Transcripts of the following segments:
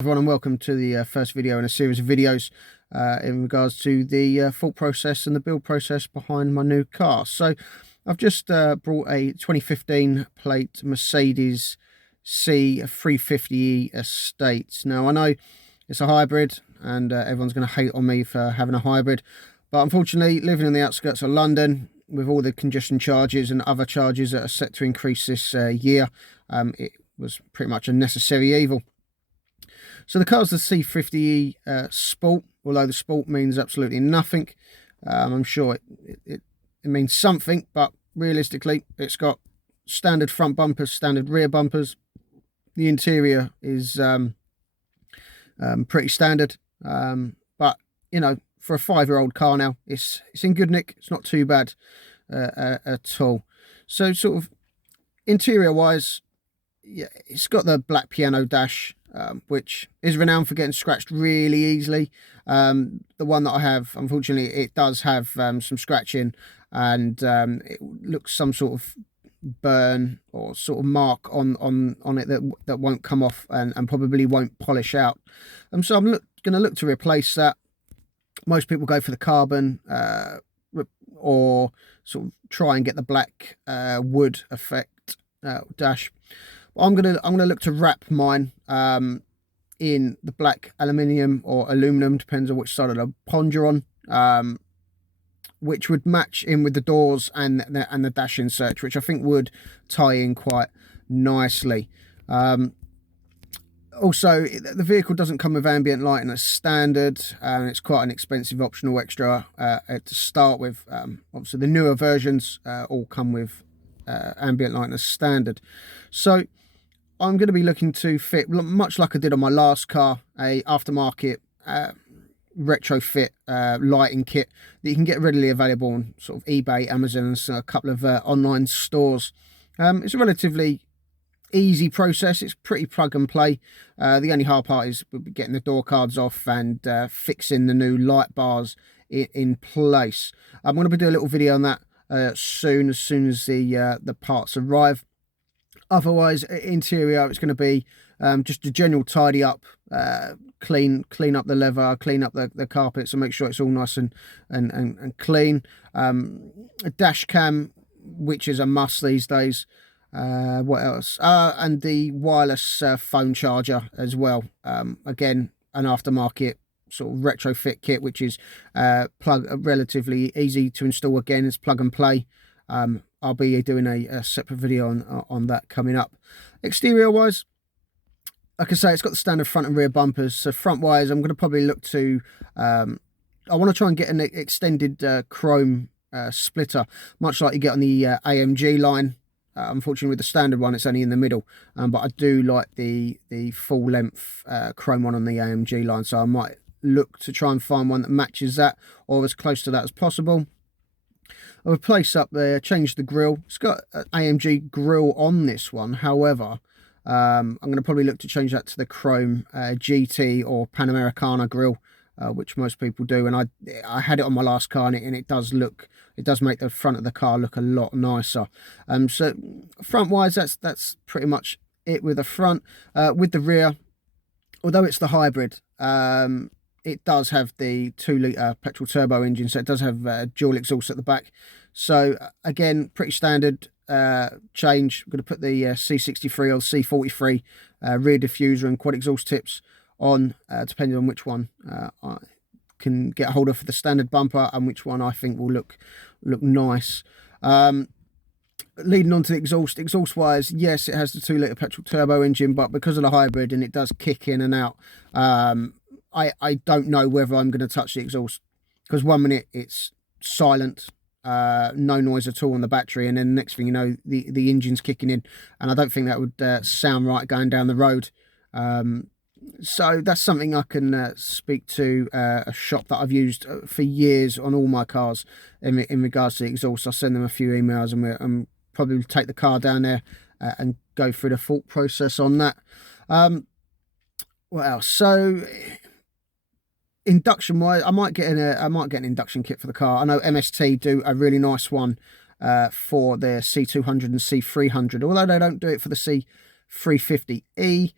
Everyone, and welcome to the first video in a series of videos in regards to the thought process and the build process behind my new car. So I've just brought a 2015 plate Mercedes C350e Estate. Now I know it's a hybrid and everyone's going to hate on me for having a hybrid, but unfortunately, living in the outskirts of London with all the congestion charges and other charges that are set to increase this year, it was pretty much a necessary evil. So the car's the C50e Sport, although the Sport means absolutely nothing. I'm sure it means something, but realistically, it's got standard front bumpers, standard rear bumpers. The interior is pretty standard, but you know, for a 5-year-old car now, it's in good nick. It's not too bad at all. So sort of interior-wise, yeah, it's got the black piano dash, which is renowned for getting scratched really easily. The one that I have, unfortunately, it does have some scratching, and it looks some sort of burn or sort of mark on it that won't come off and probably won't polish out. So I'm going to look to replace that. Most people go for the carbon or sort of try and get the black wood effect dash. I'm gonna look to wrap mine in the black aluminium or aluminum, depends on which side of the pond you're on, which would match in with the doors and the dash insert, which I think would tie in quite nicely. Also, the vehicle doesn't come with ambient light, and it's standard, and it's quite an expensive optional extra to start with. Obviously, the newer versions all come with ambient light as standard. So I'm going to be looking to fit, much like I did on my last car, a aftermarket retrofit lighting kit that you can get readily available on sort of eBay, Amazon, and a couple of online stores. It's a relatively easy process. It's pretty plug and play. The only hard part is getting the door cards off and fixing the new light bars in place. I'm going to be doing a little video on that as soon as the parts arrive. Otherwise, interior, it's going to be just a general tidy up, clean up the leather, clean up the carpets, and make sure it's all nice and clean. A dash cam, which is a must these days. What else? And the wireless phone charger as well. Again, an aftermarket sort of retrofit kit, which is relatively easy to install. Again, it's plug and play. I'll be doing a separate video on that coming up. Exterior wise, like I say, it's got the standard front and rear bumpers. So front wise, I'm going to probably look to I want to try and get an extended chrome splitter, much like you get on the AMG line. Unfortunately, with the standard one, it's only in the middle, but I do like the full length chrome one on the AMG line, so I might look to try and find one that matches that or as close to that as possible. I'll replace up there, change the grille. It's got an AMG grille on this one. However, I'm going to probably look to change that to the chrome GT or Panamericana grille, which most people do. And I had it on my last car, and it does make the front of the car look a lot nicer. So front wise, that's pretty much it with the front. With the rear, although it's the hybrid, it does have the 2-litre petrol turbo engine, so it does have dual exhaust at the back. So again, pretty standard change. I'm going to put the C63 or C43 rear diffuser and quad exhaust tips on, depending on which one I can get a hold of for the standard bumper and which one I think will look nice. Leading on to the exhaust wise, yes, it has the 2-litre petrol turbo engine, but because of the hybrid and it does kick in and out, I don't know whether I'm going to touch the exhaust, because 1 minute it's silent, no noise at all on the battery, and then the next thing you know, the engine's kicking in, and I don't think that would sound right going down the road. So that's something I can speak to a shop that I've used for years on all my cars in regards to the exhaust. I'll send them a few emails, and we'll probably take the car down there and go through the thought process on that. What else? So induction wise, I might get an induction kit for the car. I know MST do a really nice one for their C200 and C300, although they don't do it for the C350e.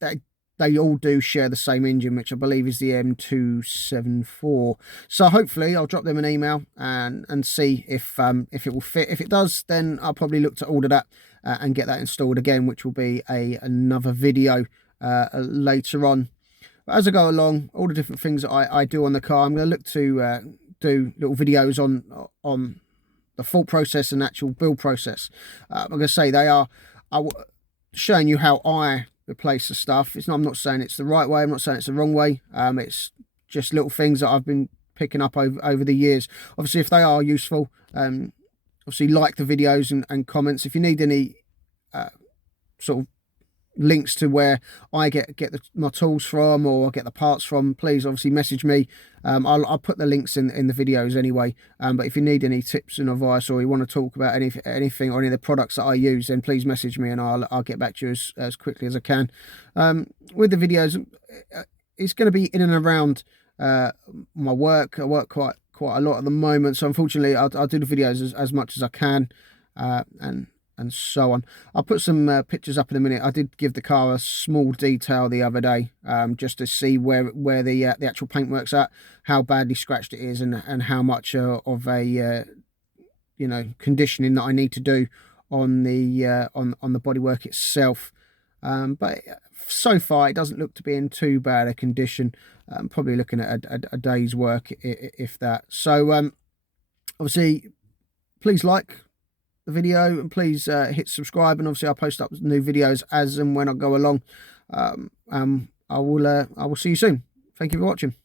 They they all do share the same engine, which I believe is the M274. So hopefully I'll drop them an email and see if it will fit. If it does, then I'll probably look to order that and get that installed again, which will be another video later on. But as I go along, all the different things that I do on the car, I'm going to look to do little videos on the full process and actual build process. I'm going to say they are showing you how I replace the stuff. I'm not saying it's the right way, I'm not saying it's the wrong way. It's just little things that I've been picking up over the years. Obviously, if they are useful, obviously like the videos and comments. If you need any sort of links to where I get my tools from or get the parts from, please obviously message me. I'll put the links in the videos anyway, but if you need any tips and advice, or you want to talk about anything or any of the products that I use, then please message me and I'll get back to you as quickly as I can. With the videos, it's going to be in and around my work. I work quite a lot at the moment, so unfortunately I'll do the videos as much as I can, and so on. I'll put some pictures up in a minute. I did give the car a small detail the other day, just to see where the actual paintwork's at, how badly scratched it is, and how much of a conditioning that I need to do on the bodywork itself. But so far it doesn't look to be in too bad a condition. I'm probably looking at a day's work, if that. So obviously, please like the video and please hit subscribe, and obviously I'll post up new videos as and when I go along. I will see you soon. Thank you for watching.